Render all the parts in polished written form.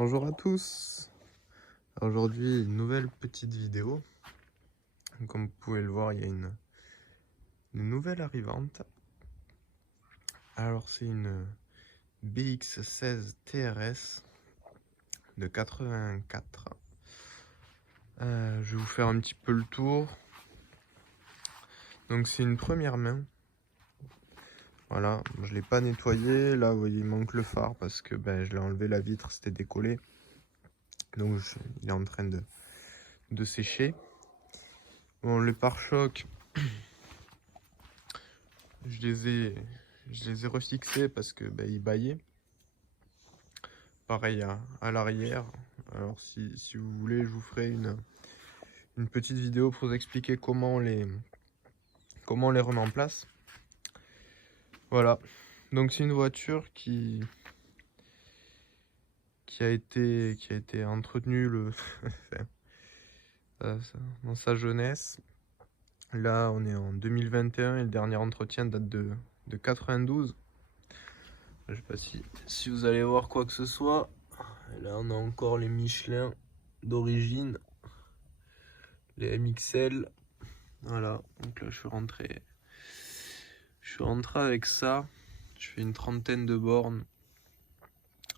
Bonjour à tous. Aujourd'hui, une nouvelle petite vidéo. Comme vous pouvez le voir, il y a une nouvelle arrivante. Alors, c'est une BX16 TRS de 84. Je vais vous faire un petit peu le tour. Donc, c'est une première main. Voilà, je ne l'ai pas nettoyé. Là, vous voyez, il manque le phare parce que je l'ai enlevé, la vitre, c'était décollé. Donc, il est en train de sécher. Bon, les pare-chocs, je les ai refixés parce que ils bâillaient. Pareil à l'arrière. Alors si vous voulez, je vous ferai une petite vidéo pour vous expliquer comment on les remet en place. Voilà. Donc c'est une voiture qui a été entretenue dans sa jeunesse. Là, on est en 2021 et le dernier entretien date de 92. Je sais pas si vous allez voir quoi que ce soit. Et là, on a encore les Michelin d'origine, les MXL. Voilà, donc là je suis rentré avec ça. Je fais une trentaine de bornes.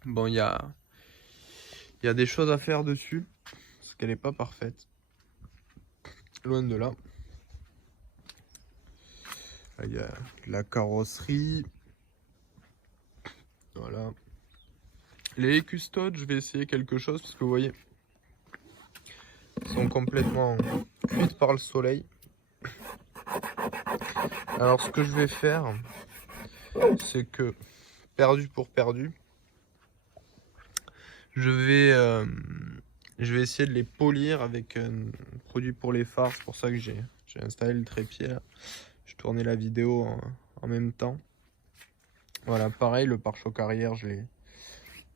Bon, il y a des choses à faire dessus parce qu'elle n'est pas parfaite, loin de là. Il y a la carrosserie, voilà. Les custodes, je vais essayer quelque chose parce que vous voyez, ils sont complètement cuites par le soleil. Alors ce que je vais faire, c'est que perdu pour perdu, je vais essayer de les polir avec un produit pour les phares. C'est pour ça que j'ai installé le trépied là. Je tournais la vidéo en même temps. Voilà, pareil, le pare-choc arrière, je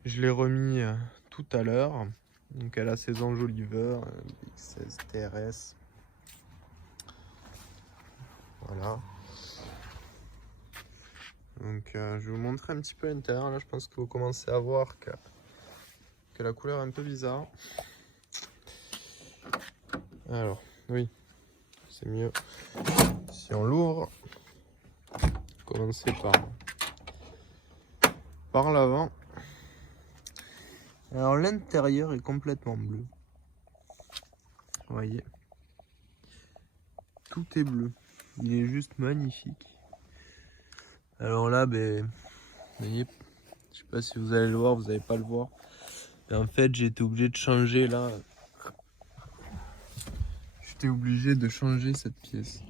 l'ai remis tout à l'heure. Donc elle a ses enjoliveurs, BX16 TRS. Voilà. Donc je vais vous montrer un petit peu l'intérieur. Là, je pense que vous commencez à voir que la couleur est un peu bizarre. Alors, oui, c'est mieux. Si on l'ouvre, commencer par l'avant. Alors l'intérieur est complètement bleu. Vous voyez, tout est bleu. Il est juste magnifique. Alors là, vous voyez, je sais pas si vous allez le voir, vous n'allez pas le voir. Mais en fait, j'ai été obligé de changer là. J'étais obligé de changer cette pièce.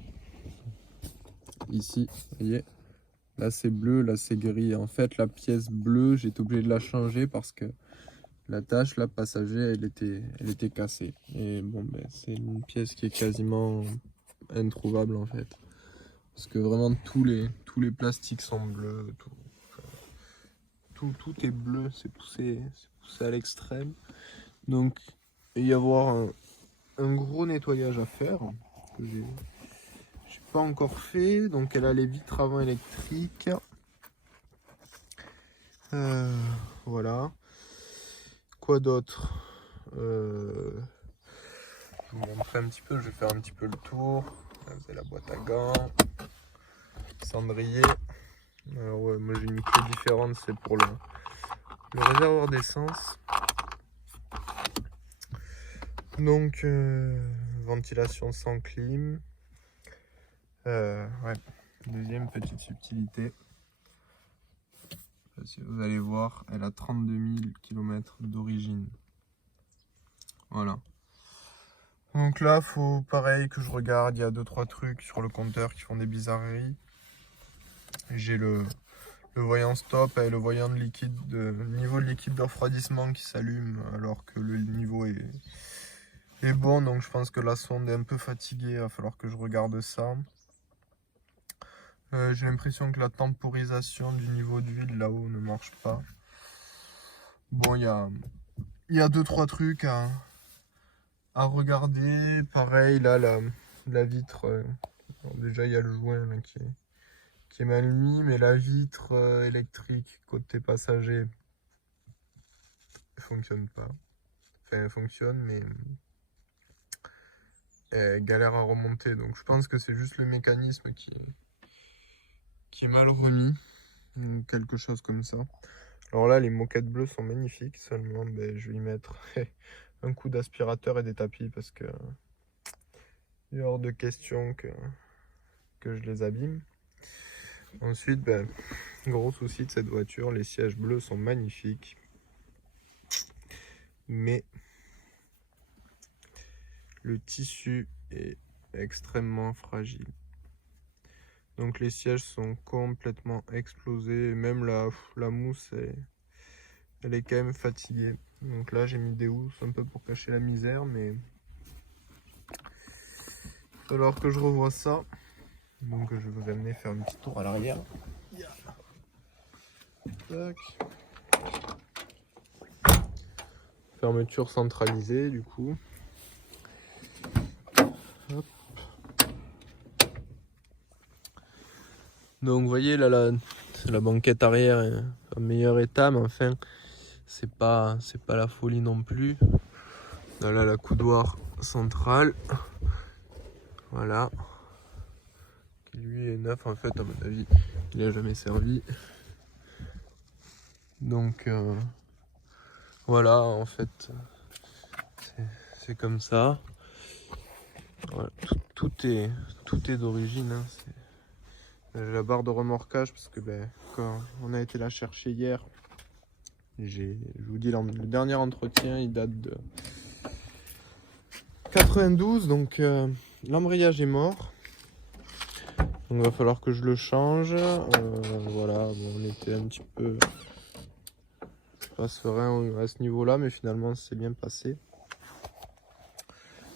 Ici, vous voyez, là c'est bleu, là c'est gris. En fait, la pièce bleue, j'ai été obligé de la changer parce que la tâche, la passager, elle était cassée. Et bon, c'est une pièce qui est quasiment introuvable en fait. Parce que vraiment tous les plastiques sont bleus. Tout est bleu, c'est poussé à l'extrême. Donc il va y avoir un gros nettoyage à faire. Que j'ai pas encore fait. Donc elle a les vitres avant électriques. Voilà. Quoi d'autre? Je vous montrer un petit peu, je vais faire un petit peu le tour. Là, vous avez la boîte à gants, cendrier. Alors ouais, moi j'ai une clé différente, c'est pour le réservoir d'essence. Donc ventilation sans clim. Ouais, deuxième petite subtilité. Si vous allez voir, elle a 32 000 km d'origine. Voilà. Donc là, faut pareil que je regarde, il y a 2-3 trucs sur le compteur qui font des bizarreries. J'ai le voyant stop et le voyant de liquide, niveau de liquide de refroidissement qui s'allume alors que le niveau est bon. Donc je pense que la sonde est un peu fatiguée, il va falloir que je regarde ça. J'ai l'impression que la temporisation du niveau d'huile là-haut ne marche pas. Bon, il y a 2-3 trucs à regarder. Pareil, là, la vitre, déjà il y a le joint là, qui est mal mis, mais la vitre électrique côté passager, fonctionne pas. Enfin, elle fonctionne, mais elle galère à remonter. Donc je pense que c'est juste le mécanisme qui est mal remis. Ou quelque chose comme ça. Alors là, les moquettes bleues sont magnifiques. Seulement, je vais y mettre un coup d'aspirateur et des tapis parce que il est hors de question que je les abîme. Ensuite, gros souci de cette voiture, les sièges bleus sont magnifiques. Mais le tissu est extrêmement fragile. Donc les sièges sont complètement explosés. Même la mousse, elle est quand même fatiguée. Donc là, j'ai mis des housses un peu pour cacher la misère, mais il va falloir que je revoie ça. Donc je vais vous amener faire un petit tour à l'arrière. Tac. Fermeture centralisée du coup. Hop. Donc vous voyez là la banquette arrière est en meilleur état, mais enfin c'est pas la folie non plus. Là la coudoir centrale. Voilà. Qui lui est neuf en fait, à mon avis. Il n'a jamais servi. Donc voilà, en fait c'est comme ça. Voilà. Tout est d'origine. Hein. La barre de remorquage parce que quand on a été la chercher hier, je vous dis le dernier entretien il date de 92, donc l'embrayage est mort. Donc il va falloir que je le change. Voilà, bon, on était un petit peu pas serein à ce niveau-là, mais finalement c'est bien passé.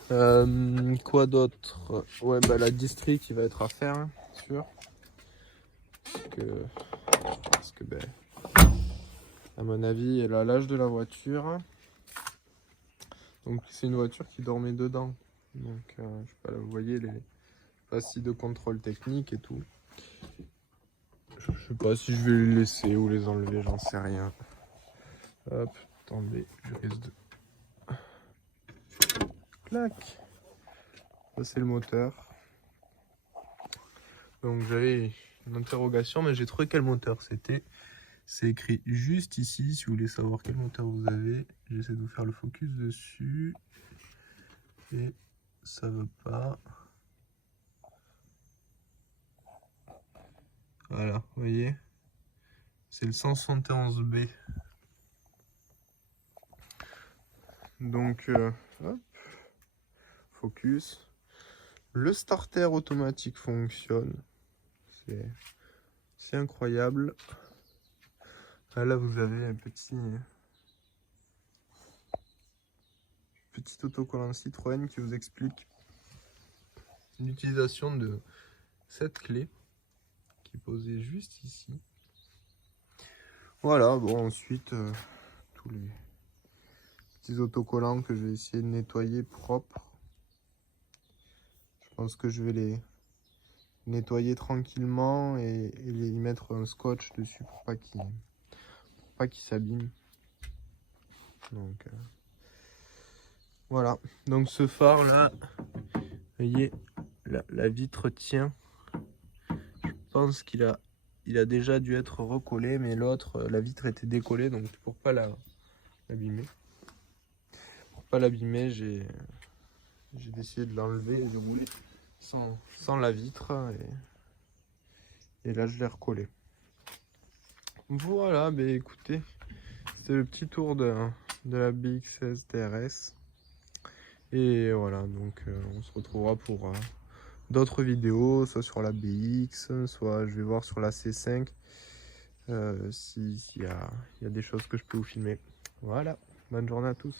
Quoi d'autre? Ouais, la distri qui va être à faire, hein, sûr. Parce que à mon avis, elle a l'âge de la voiture. Donc c'est une voiture qui dormait dedans. Donc je sais pas, là, vous voyez les pastilles de contrôle technique et tout. Je sais pas si je vais les laisser ou les enlever, j'en sais rien. Hop, attendez, je risque de... Clac. Ça c'est le moteur. Donc j'avais une interrogation, mais j'ai trouvé quel moteur c'était. C'est écrit juste ici, si vous voulez savoir quel moteur vous avez. J'essaie de vous faire le focus dessus. Et ça veut pas. Voilà, vous voyez. C'est le 171B. Donc, hop, focus. Le starter automatique fonctionne. C'est incroyable. Ah, là, vous avez un petit autocollant Citroën qui vous explique l'utilisation de cette clé qui est posée juste ici. Voilà, bon, ensuite, tous les petits autocollants que je vais essayer de nettoyer propre. Je pense que je vais les nettoyer tranquillement et les mettre un scotch dessus pour pas qu'ils s'abîment. Donc voilà, donc ce phare là, vous voyez, la vitre tient. Je pense qu'il a déjà dû être recollé, mais l'autre, la vitre était décollée, donc pour pas l'abîmer. Pour pas l'abîmer, j'ai décidé de l'enlever et de rouler sans la vitre. Et là, je l'ai recollé. Voilà, écoutez, c'est le petit tour de la BX16 TRS. Et voilà, donc on se retrouvera pour d'autres vidéos, soit sur la BX, soit je vais voir sur la C5 s'il y a des choses que je peux vous filmer. Voilà, bonne journée à tous.